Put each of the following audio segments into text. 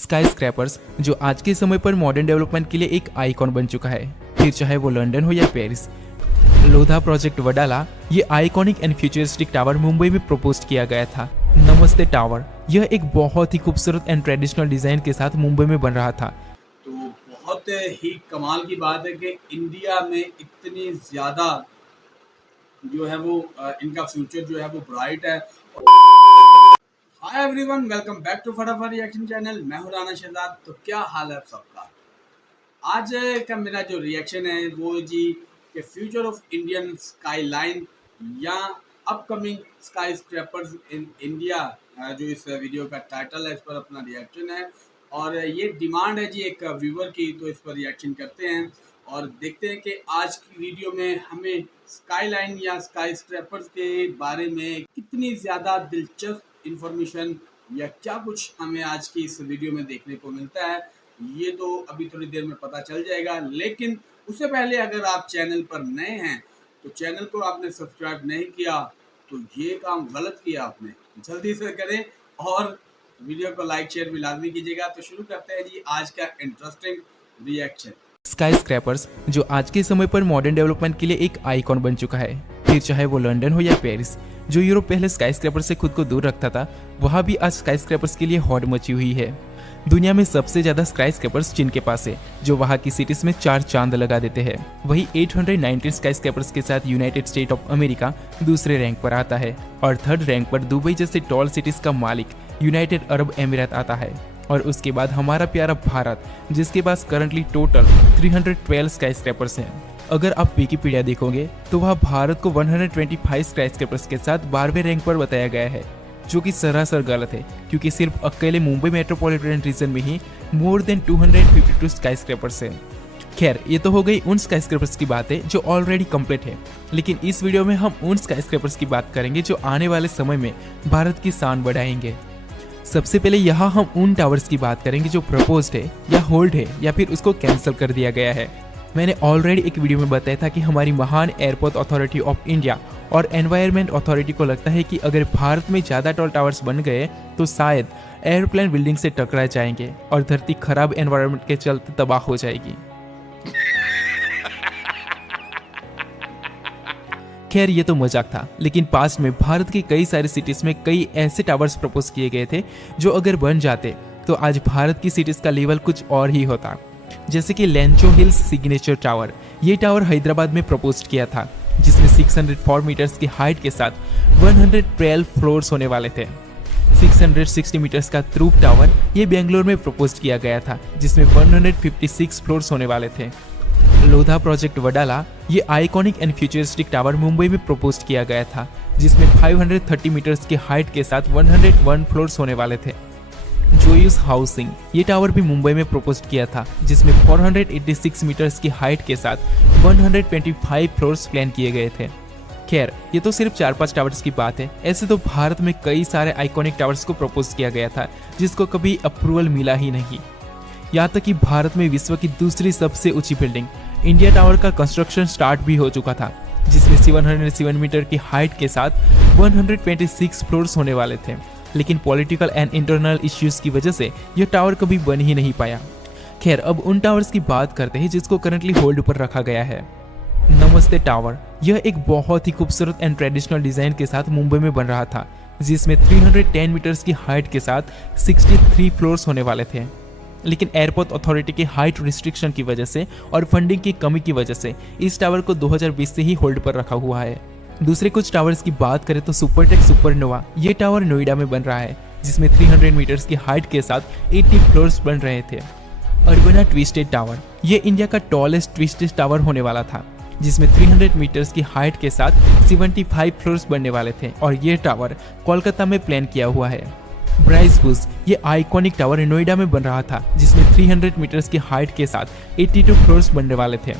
Sky scrapers जो आज के समय पर मॉडर्न डेवलपमेंट के लिए एक आइकॉन बन चुका है, फिर चाहे वो लंदन हो या पेरिस। लोधा प्रोजेक्ट वडाला, ये iconic and futuristic tower Mumbai में प्रपोज किया गया था। नमस्ते टावर, यह एक बहुत ही खूबसूरत एंड ट्रेडिशनल डिजाइन के साथ मुंबई में बन रहा था। तो बहुत ही कमाल की बात है कि इंडिया में इतनी ज़्यादा जो है वो इनका फ्यूचर जो है वो ब्राइट है। Hi everyone, welcome back to Fatafat reaction channel. मैं हूं राना शहजाद। तो क्या हाल है आप सबका? आज का मेरा जो रिएक्शन है वो जी कि future of Indian skyline या upcoming skyscrapers in India, जो इस वीडियो का टाइटल है, इस पर अपना रिएक्शन है। और ये डिमांड है जी एक व्यूवर की, तो इस पर रिएक्शन करते हैं और देखते हैं कि आज की वीडियो में हमें स्काई लाइन या स्काई स्क्रैपर्स के बारे में कितनी ज़्यादा दिलचस्प इंफॉर्मेशन या क्या कुछ हमें आज की इस वीडियो में देखने को मिलता है। ये तो अभी थोड़ी देर में पता चल जाएगा, लेकिन उससे पहले अगर आप चैनल पर नए हैं तो चैनल को आपने सब्सक्राइब नहीं किया तो ये काम गलत किया आपने, जल्दी से करें और वीडियो को लाइक शेयर भी लाजमी कीजिएगा। तो शुरू करते हैं जी आज का इंटरेस्टिंग रिएक्शन। स्काई स्क्रैपर्स जो आज के समय पर मॉडर्न डेवलपमेंट के लिए एक आइकॉन बन चुका है, फिर चाहे वो लंदन हो या पेरिस। जो यूरोप पहले स्काई स्क्रैपर से खुद को दूर रखता था, वहाँ भी आज स्काई स्क्रैपर्स के लिए हॉट मची हुई है। दुनिया में सबसे ज्यादा स्काई स्क्रैपर्स चीन के पास है, जो वहाँ की सिटीज में 4 चांद लगा देते हैं। वही 819 स्काई स्क्रैपर्स के साथ यूनाइटेड स्टेट ऑफ अमेरिका दूसरे रैंक पर आता है और थर्ड रैंक पर दुबई जैसे टॉल सिटीज का मालिक यूनाइटेड अरब एमिरेट आता है। और उसके बाद हमारा प्यारा भारत, जिसके पास करंटली टोटल 312 स्काई स्क्रैपर्स हैं। अगर आप विकिपीडिया देखोगे तो वह भारत को 125 स्काई स्क्रैपर्स के साथ 12वें रैंक पर बताया गया है, जो कि सरासर गलत है, क्योंकि सिर्फ अकेले मुंबई मेट्रोपॉलिटन रीजन में ही मोर देन 252 स्काई स्क्रैपर्स हैं। खैर, ये तो हो गई उन स्काई स्क्रैपर्स की बातें जो ऑलरेडी कंप्लीट है, लेकिन इस वीडियो में हम उन स्काई स्क्रैपर्स की बात करेंगे जो आने वाले समय में भारत की शान बढ़ाएंगे। सबसे पहले यहाँ हम उन टावर्स की बात करेंगे जो प्रपोज्ड है या होल्ड है या फिर उसको कैंसिल कर दिया गया है। मैंने ऑलरेडी एक वीडियो में बताया था कि हमारी महान एयरपोर्ट अथॉरिटी ऑफ इंडिया और एनवायरनमेंट अथॉरिटी को लगता है कि अगर भारत में ज़्यादा टॉल टावर्स बन गए तो शायद एयरप्लेन बिल्डिंग से टकरा जाएंगे और धरती खराब एनवायरनमेंट के चलते तबाह हो जाएगी। खैर, ये तो मजाक था, लेकिन पास्ट में भारत की कई सारी सिटीज में कई ऐसे टावर्स प्रपोज किए गए थे जो अगर बन जाते तो आज भारत की सिटीज का लेवल कुछ और ही होता। जैसे कि लेंचो हिल्स सिग्नेचर टावर, ये टावर हैदराबाद में प्रपोज किया था, जिसमें 604 मीटर्स की हाइट के साथ 112 फ्लोर्स होने वाले थे। 660 मीटर्स का ध्रुव टावर ये बेंगलोर में प्रपोज किया गया था, जिसमें 156 फ्लोर्स होने वाले थे। लोधा प्रोजेक्ट वडाला, ये iconic and futuristic tower Mumbai में प्रपोज किया गया था, जिसमें 530 मीटर्स की हाइट के साथ 101 फ्लोर्स होने वाले थे। जोयूस हाउसिंग, ये टावर भी मुंबई में प्रपोज किया था, जिसमें 486 मीटर्स की हाइट के साथ 125 फ्लोर्स प्लान किए गए थे। खैर, ये तो सिर्फ 4-5 टावर्स की बात है। ऐसे तो भारत में कई सारे आइकॉनिक टावर्स को प्रपोज किया गया था, जिसको कभी अप्रूवल मिला ही नहीं। यहाँ तक कि भारत में विश्व की दूसरी सबसे ऊंची बिल्डिंग इंडिया टावर का कंस्ट्रक्शन स्टार्ट भी हो चुका था, जिसमें 707 मीटर की हाइट के साथ 126 फ्लोर्स होने वाले थे, लेकिन पॉलिटिकल एंड इंटरनल इश्यूज की वजह से यह टावर कभी बन ही नहीं पाया। खैर, अब उन टावर्स की बात करते हैं जिसको करंटली होल्ड पर रखा गया है। नमस्ते टावर, यह एक बहुत ही खूबसूरत एंड ट्रेडिशनल डिजाइन के साथ मुंबई में बन रहा था, जिसमें 310 मीटर्स की हाइट के साथ 63 फ्लोर्स होने वाले थे। लेकिन एयरपोर्ट अथॉरिटी की हाइट रिस्ट्रिक्शन की वजह से और फंडिंग की कमी की वजह से इस टावर को 2020 से ही होल्ड पर रखा हुआ है। दूसरे कुछ टावर्स की बात करें तो सुपरटेक सुपरनोवा, ये टावर नोएडा में बन रहा है, जिसमें 300 मीटर्स की हाइट के साथ 80 फ्लोर्स बन रहे थे। अर्बना ट्विस्टेड टावर, ये इंडिया का टॉलेस्ट ट्विस्टेड टावर होने वाला था, जिसमें 300 मीटर्स की हाइट के साथ 75 फ्लोर्स बनने वाले थे और ये टावर कोलकाता में प्लान किया हुआ है। ब्राइस बुश, ये आइकॉनिक टावर नोएडा में बन रहा था, जिसमें 300 मीटर्स की हाइट के साथ 82 फ्लोर्स बनने वाले थे।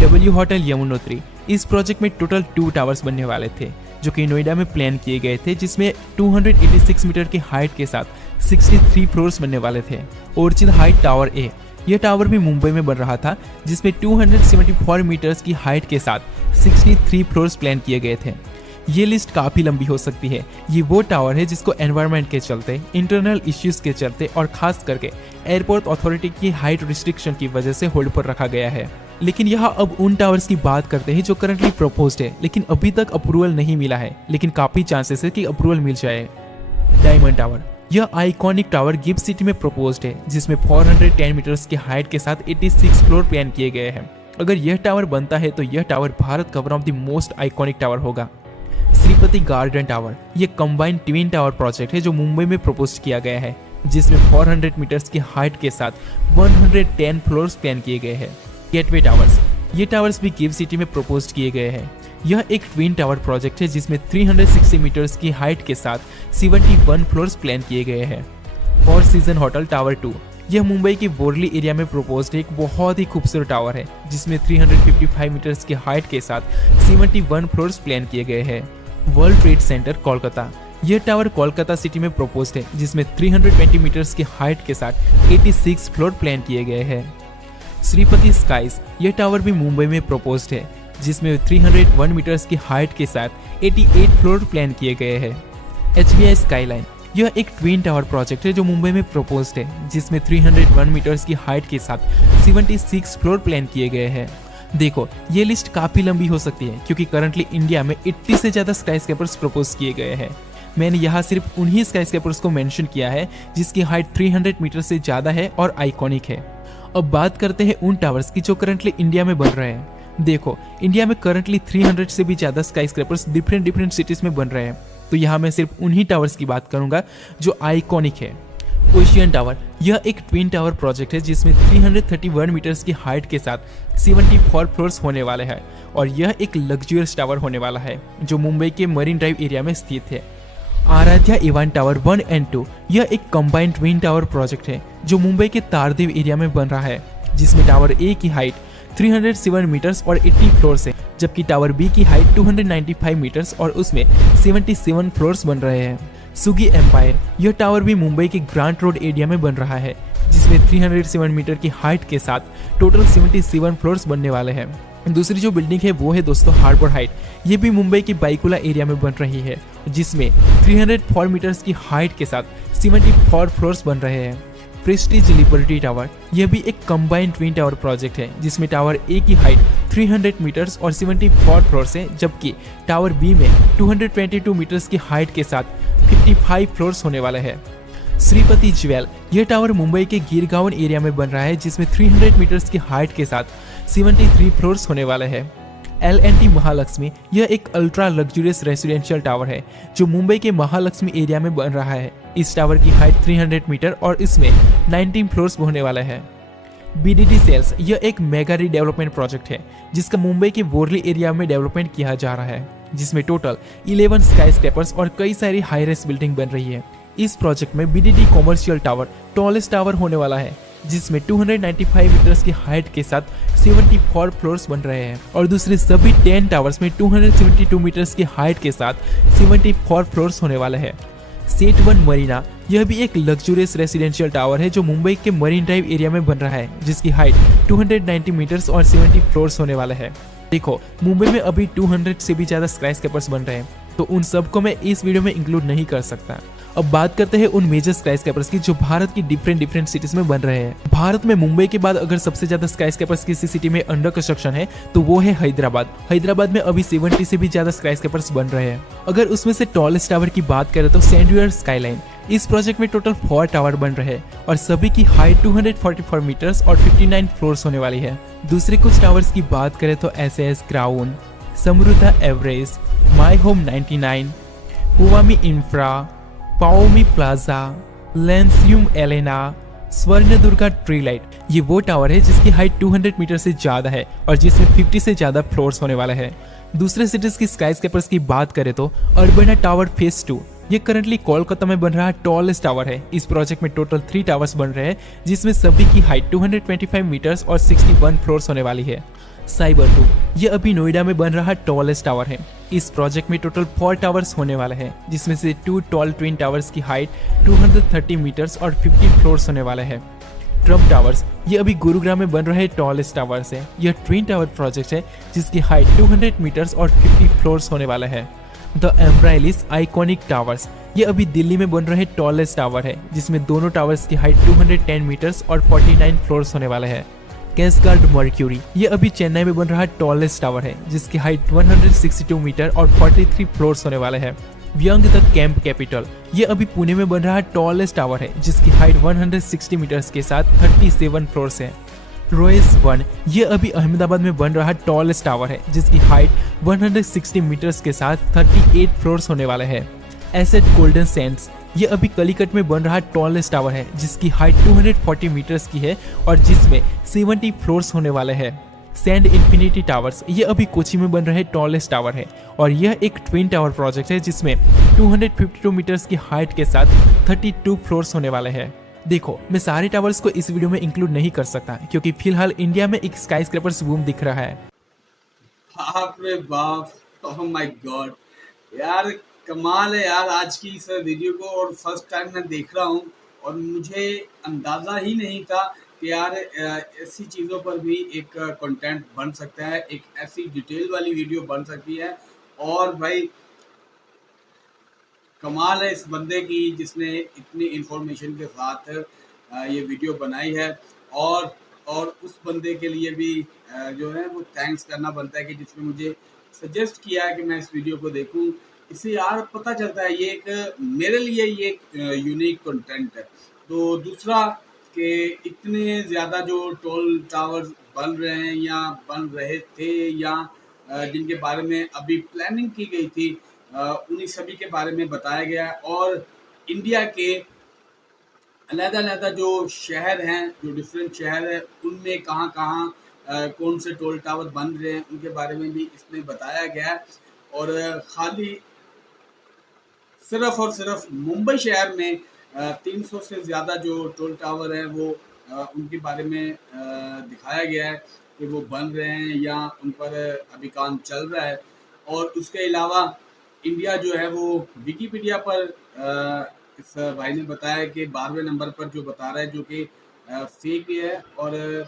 डब्ल्यू होटल यमुनोत्री, इस प्रोजेक्ट में टोटल 2 टावर्स बनने वाले थे, जो कि नोएडा में प्लान किए गए थे, जिसमें 286 मीटर की हाइट के साथ 63 फ्लोर्स बनने वाले थे। ओर्चिड हाइट टावर ए, यह टावर भी मुंबई में बन रहा था, जिसमें 274 मीटर्स की हाइट के साथ 63 फ्लोर्स प्लान किए गए थे। ये लिस्ट काफ़ी लंबी हो सकती है। ये वो टावर है जिसको एनवायरनमेंट के चलते, इंटरनल इश्यूज के चलते और खास करके एयरपोर्ट अथॉरिटी की हाइट रिस्ट्रिक्शन की वजह से होल्ड पर रखा गया है। लेकिन यहाँ अब उन टावर्स की बात करते हैं जो करंटली प्रपोज्ड है लेकिन अभी तक अप्रूवल नहीं मिला है, लेकिन काफ़ी चांसेस है कि अप्रूवल मिल जाए। डायमंड टावर, यह आइकॉनिक टावर गिब्स सिटी में प्रपोज्ड है जिसमें 410 मीटर्स की हाइट के साथ 86 फ्लोर प्लान किए गए हैं। अगर यह टावर बनता है तो यह टावर भारत का one of the most iconic tower होगा। श्रीपति गार्डन टावर, यह कंबाइंड ट्विन टावर प्रोजेक्ट है जो मुंबई में प्रपोज किया गया है जिसमें 400 मीटर्स की हाइट के साथ 110 फ्लोर्स प्लान किए गए हैं। गेटवे टावर्स, ये टावर्स भी गिब्स सिटी में प्रपोज किए गए हैं। यह एक ट्विन टावर प्रोजेक्ट है जिसमें 360 मीटर्स की हाइट के साथ 71 फ्लोर्स प्लान किए गए हैं। फोर सीजन होटल टावर 2, यह मुंबई के बोरली एरिया में प्रपोज्ड एक बहुत ही खूबसूरत टावर है जिसमें 355 मीटर्स की हाइट के साथ 71 फ्लोर्स प्लान किए गए हैं। वर्ल्ड ट्रेड सेंटर कोलकाता, यह टावर कोलकाता सिटी में प्रपोज्ड है जिसमें 320 मीटर्स की हाइट के साथ 86 फ्लोर प्लान किए गए हैं। श्रीपति स्काईज, यह टावर भी मुंबई में प्रपोज्ड है जिसमें 301 मीटर्स की हाइट के साथ 88 फ्लोर प्लान किए गए हैं। HBI स्काईलाइन, यह एक ट्विन टावर प्रोजेक्ट है जो मुंबई में प्रपोज्ड है जिसमें 301 मीटर्स की हाइट के साथ 76 फ्लोर प्लान किए गए हैं। देखो, ये लिस्ट काफ़ी लंबी हो सकती है क्योंकि करंटली इंडिया में 80 से ज़्यादा स्काईस्केपर्स प्रपोज किए गए हैं। मैंने यहाँ सिर्फ उन्हीं स्काईस्केपर्स को मेंशन किया है जिसकी हाइट 300 मीटर से ज़्यादा है और आइकॉनिक है। अब बात करते हैं उन टावर्स की जो करंटली इंडिया में बन रहे हैं। देखो, इंडिया में करंटली 300 से भी ज़्यादा स्काईस्क्रेपर्स डिफरेंट सिटीज़ में बन रहे हैं, तो यहाँ मैं सिर्फ उन्हीं टावर्स की बात करूंगा जो आइकॉनिक है। ओशियन टावर, यह एक ट्विन टावर प्रोजेक्ट है जिसमें 331 मीटर्स की हाइट के साथ 74 फ्लोर्स होने वाले हैं और यह एक लग्जरियस टावर होने वाला है जो मुंबई के मरीन ड्राइव एरिया में स्थित है। आराध्या इवान टावर 1 एंड 2, यह एक कंबाइंड ट्विन टावर प्रोजेक्ट है जो मुंबई के तारदेव एरिया में बन रहा है जिसमें टावर ए की हाइट 307 मीटर्स और 80 फ्लोर्स है, जबकि टावर बी की हाइट 295 मीटर्स और उसमें 77 फ्लोर्स बन रहे हैं। सुगी एम्पायर, यह टावर भी मुंबई के ग्रांट रोड एरिया में बन रहा है जिसमें 307 मीटर की हाइट के साथ टोटल 77 फ्लोर्स बनने वाले हैं। दूसरी जो बिल्डिंग है वो है दोस्तों हार्बर हाइट, ये भी मुंबई के बाइकुला एरिया में बन रही है जिसमें 304 मीटर्स की हाइट के साथ 74 फ्लोर्स बन रहे हैं। प्रेस्टीज लिबर्टी टावर, यह भी एक कंबाइंड ट्विन टावर प्रोजेक्ट है जिसमें टावर ए की हाइट 300 मीटर्स और 74 फ्लोर्स है, जबकि टावर बी में 222 मीटर्स की हाइट के साथ 55 फ्लोर्स होने वाले हैं। श्रीपति ज्वेल, यह टावर मुंबई के गिरगांव एरिया में बन रहा है जिसमें 300 मीटर्स की हाइट के साथ 73 फ्लोर्स होने वाले हैं। L&T महालक्ष्मी, यह एक अल्ट्रा लग्जरियस रेसिडेंशियल टावर है जो मुंबई के महालक्ष्मी एरिया में बन रहा है। इस टावर की हाइट 300 मीटर और इसमें 19 फ्लोर्स होने वाला है। BDD सेल्स, यह एक मेगा रीडेवलपमेंट प्रोजेक्ट है जिसका मुंबई के बोरली एरिया में डेवलपमेंट किया जा रहा है जिसमें टोटल 11 स्काईस्क्रेपर्स और कई सारी हाई रेस बिल्डिंग बन रही है। इस प्रोजेक्ट में BDD commercial tower tallest tower होने वाला है जिसमें 295 मीटर्स की हाइट के साथ 74 फ्लोर्स बन रहे हैं और दूसरे सभी 10 टावर्स में 272 मीटर्स की हाइट के साथ 74 फ्लोर्स होने वाले हैं। सेट 1 मरीना, यह भी एक लग्जरियस रेसिडेंशियल टावर है जो मुंबई के मरीन ड्राइव एरिया में बन रहा है जिसकी हाइट 290 मीटर्स और 70 फ्लोर्स होने वाला है। देखो, मुंबई में अभी 200 से भी ज़्यादा स्काईस्क्रेपर्स बन रहे हैं तो उन सबको मैं इस वीडियो में इंक्लूड नहीं कर सकता। अब बात करते हैं उन मेजर स्काईस्क्रेपर्स की जो भारत की डिफरेंट सिटीज में बन रहे हैं। भारत में मुंबई के बाद अगर सबसे ज्यादा स्काईस्क्रेपर्स किसी सिटी में अंडर कंस्ट्रक्शन है तो वो है हैदराबाद। हैदराबाद में अभी 70 से भी ज्यादा स्काईस्क्रेपर्स बन रहे हैं। अगर उसमें से टॉलेस्ट टावर की बात करें तो सैंडवियर स्काईलाइन, इस प्रोजेक्ट में टोटल 4 टावर बन रहे हैं और सभी की हाइट 244 मीटर्स और 59 फ्लोर्स होने वाली है। दूसरे कुछ टावर्स की बात करें तो SAS crown, Samruddha Everest, my home 99, हुवामी इंफ्रा, पाओमी plaza, lansum Elena, Swarnadurga tree light, ये वो टावर है जिसकी हाइट 200 मीटर से ज्यादा है और जिसमें 50 से ज्यादा फ्लोर्स होने वाले हैं। दूसरे सिटीज की स्काईस्क्रेपर्स की बात करें तो अर्बना टावर फेज 2, ये करंटली कोलकाता में बन रहा टॉलेस्ट टावर है। इस प्रोजेक्ट में टोटल 3 टावर्स बन रहे हैं जिसमें सभी की हाइट 225 मीटर्स और 61 फ्लोर्स होने वाली है। साइबर 2, ये अभी नोएडा में बन रहा टॉलेस्ट टावर है। इस प्रोजेक्ट में टोटल 4 टावर्स होने वाले हैं जिसमें से 2 टॉल ट्विन टावर्स की हाइट 230 मीटर्स और 50 फ्लोर्स होने वाले हैं। ट्रम्प टावर्स, ये अभी गुरुग्राम में बन रहे टॉलेस्ट टावर्स है। यह ट्विन टावर प्रोजेक्ट है जिसकी हाइट 200 मीटर्स और 50 फ्लोर्स होने वाला है। द एम्ब्राइलिस आइकॉनिक टावर्स, ये अभी दिल्ली में बन रहे टॉलेस्ट टावर है, जिसमें दोनों टावर्स की हाइट 210 मीटर्स और 49 फ्लोर्स होने वाले हैं। कैसगार्ड मर्क्यूरी, ये अभी चेन्नई में बन रहा टॉलेस्ट टावर है, जिसकी हाइट 162 मीटर और 43 फ्लोर्स होने वाले हैं। व्यंग द कैंप कैपिटल, ये अभी पुणे में बन रहा टॉलेस्ट टावर है, जिसकी हाइट 160 मीटर्स के साथ 37 फ्लोर्स है। रोएस वन, ये अभी अहमदाबाद में बन रहा टॉलेस्ट टावर है, जिसकी हाइट 160 मीटर्स के साथ 38 फ्लोर्स होने वाले हैं। एसेट गोल्डन सैंड्स, ये अभी कलिकट में बन रहा टॉलेस्ट टावर है, जिसकी हाइट 240 मीटर्स की है और जिसमें 70 फ्लोर्स होने वाले हैं। सैंड इन्फिनिटी टावर्स, ये अभी कोची में बन रहे टॉलेस्ट टावर है और यह एक ट्विन टावर प्रोजेक्ट है, जिसमें 252 मीटर्स की हाइट के साथ 32 फ्लोर्स होने वाले हैं। देखो, मैं सारे टावर्स को इस वीडियो में इंक्लूड नहीं कर सकता, क्योंकि फिलहाल इंडिया में एक स्काई स्क्रैपर्स बूम दिख रहा है। बाप रे बाप, ओह माय गॉड यार, कमाल है यार आज की इस वीडियो को। और फर्स्ट टाइम मैं देख रहा हूँ और मुझे अंदाज़ा ही नहीं था कि यार ऐसी चीज़ों पर भी एक कंटेंट बन सकता है, एक ऐसी डिटेल वाली वीडियो बन सकती है। और भाई कमाल है इस बंदे की, जिसने इतनी इंफॉर्मेशन के साथ ये वीडियो बनाई है। और और उस बंदे के लिए भी जो है वो थैंक्स करना बनता है कि जिसने मुझे सजेस्ट किया है कि मैं इस वीडियो को देखूं। इससे यार पता चलता है ये एक मेरे लिए ये एक यूनिक कंटेंट है। तो दूसरा कि इतने ज़्यादा जो टोल टावर्स बन रहे हैं या बन रहे थे या जिनके बारे में अभी प्लानिंग की गई थी, उन्हीं सभी के बारे में बताया गया है। और इंडिया के अलग-अलग जो शहर हैं, जो डिफरेंट शहर हैं, उनमें कहाँ-कहाँ कौन से टोल टावर बन रहे हैं, उनके बारे में भी इसमें बताया गया है। और खाली सिर्फ़ और सिर्फ़ मुंबई शहर में 300 से ज़्यादा जो टोल टावर हैं वो उनके बारे में दिखाया गया है कि वो बन रहे हैं या उन पर अभी काम चल रहा है। और उसके अलावा इंडिया जो है वो विकिपीडिया पर इस भाई ने बताया कि 12वें नंबर पर जो बता रहा है, जो कि फेक है। और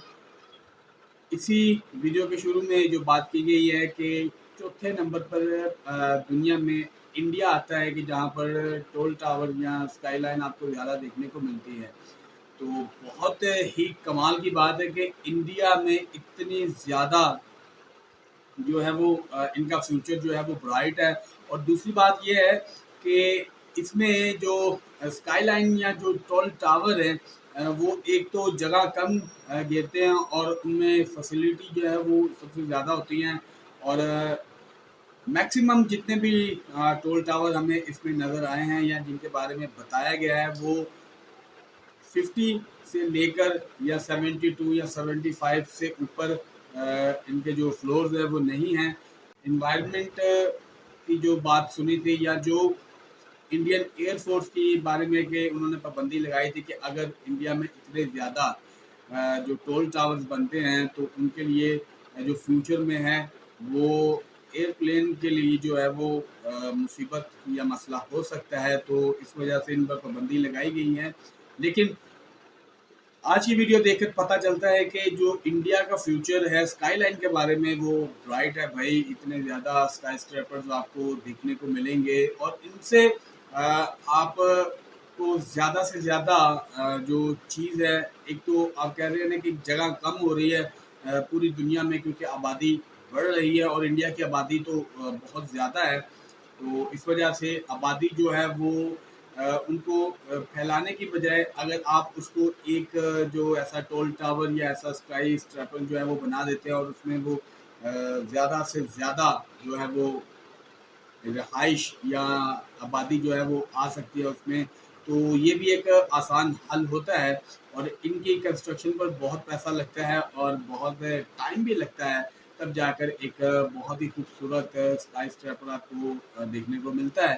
इसी वीडियो के शुरू में जो बात की गई है कि चौथे नंबर पर दुनिया में इंडिया आता है कि जहाँ पर टोल टावर या स्काईलाइन आपको ज़्यादा देखने को मिलती है। तो बहुत ही कमाल की बात है कि इंडिया में इतनी ज़्यादा जो है वो इनका फ्यूचर जो है वो ब्राइट है। और दूसरी बात ये है कि इसमें जो स्काईलाइन या जो टॉल टावर है वो एक तो जगह कम घेरते हैं और उनमें फैसिलिटी जो है वो सबसे ज़्यादा होती हैं। और मैक्सिमम जितने भी टोल टावर हमें इसमें नज़र आए हैं या जिनके बारे में बताया गया है वो 50 से लेकर या 72 या 75 से ऊपर इनके जो फ्लोर्स है वो नहीं हैं। इन्वायरमेंट की जो बात सुनी थी या जो इंडियन एयरफोर्स के बारे में कि उन्होंने पाबंदी लगाई थी कि अगर इंडिया में इतने ज़्यादा जो टोल टावर्स बनते हैं तो उनके लिए जो फ्यूचर में है वो एयरप्लेन के लिए जो है वो मुसीबत या मसला हो सकता है। तो इस वजह से इन पर पाबंदी लगाई गई है। लेकिन आज की वीडियो देखकर पता चलता है कि जो इंडिया का फ्यूचर है स्काईलाइन के बारे में वो ब्राइट है। भाई इतने ज़्यादा स्काई स्क्रैपर्स आपको देखने को मिलेंगे और इनसे आपको ज़्यादा से ज़्यादा जो चीज़ है, एक तो आप कह रहे हैं ना कि जगह कम हो रही है पूरी दुनिया में क्योंकि आबादी बढ़ रही है और इंडिया की आबादी तो बहुत ज़्यादा है। तो इस वजह से आबादी जो है वो उनको फैलाने की बजाय अगर आप उसको एक जो ऐसा टोल टावर या ऐसा स्काई स्क्रैपर जो है वो बना देते हैं और उसमें वो ज़्यादा से ज़्यादा जो है वो रिहाइश या आबादी जो है वो आ सकती है उसमें, तो ये भी एक आसान हल होता है। और इनकी कंस्ट्रक्शन पर बहुत पैसा लगता है और बहुत टाइम भी लगता है, तब जाकर एक बहुत ही खूबसूरत स्काई स्क्रैपर आपको देखने को मिलता है।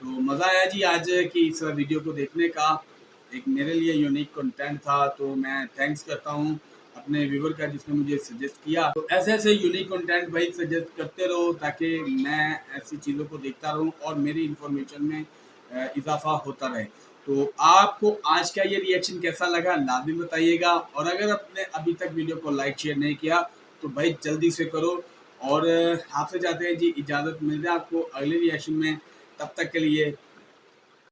तो मज़ा आया जी आज की इस वीडियो को देखने का, एक मेरे लिए यूनिक कंटेंट था। तो मैं थैंक्स करता हूँ अपने व्यूवर का जिसने मुझे सजेस्ट किया। तो ऐसे ऐसे यूनिक कंटेंट भाई सजेस्ट करते रहो ताकि मैं ऐसी चीज़ों को देखता रहूं और मेरी इन्फॉर्मेशन में इजाफा होता रहे। तो आपको आज का ये रिएक्शन कैसा लगा लाजमी बताइएगा। और अगर आपने अभी तक वीडियो को लाइक शेयर नहीं किया तो भाई जल्दी से करो और आपसे चाहते हैं जी इजाज़त, मिलते हैं आपको अगले रिएक्शन में। तब तक के लिए